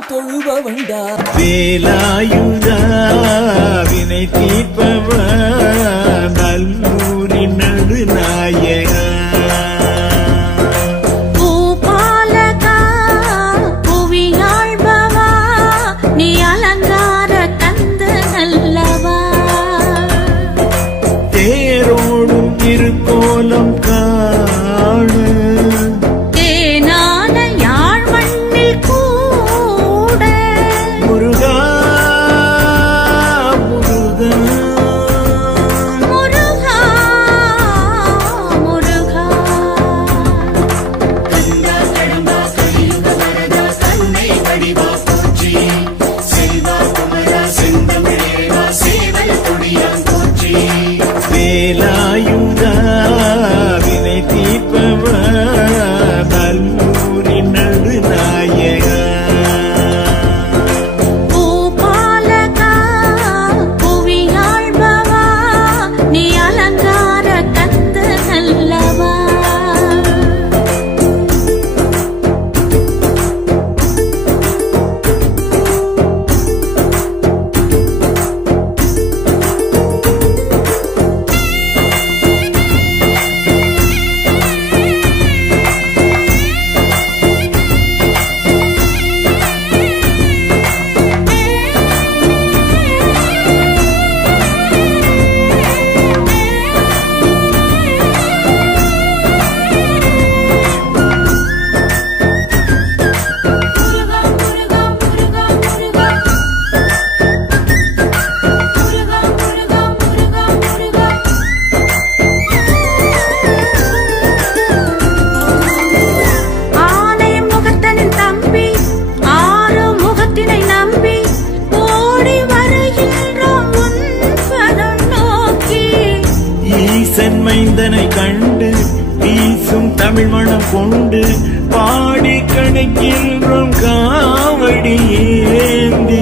நான் தொழுபவண்டா. வேலாயுதா வினை தீர்ப்பவா நல்லூரின் நடுநாயகா. தேரோடும் திருக்கோலம் காண தேனான யாழ் மண்ணில் கூட முருகா முருகா முருகா முருகா. கந்தா கடம்பா கலியுக வரதா கண்ணை வடிவா போற்றி செல்வா குமரா செந்தமிழேவா சேவல் கொடியான் போற்றி. வேலாயுதா வினை தீர்ப்பவா நல்லூரின் நடுநாயகா. பூபாலகா புவியாழ்பவா நீ அலங்கார கந்த நல்லவா. மைந்தனை கண்டு வீசும் தமிழ் மணம் கொண்டு பாடி கணக்கின்றோம் காவடி ஏந்தி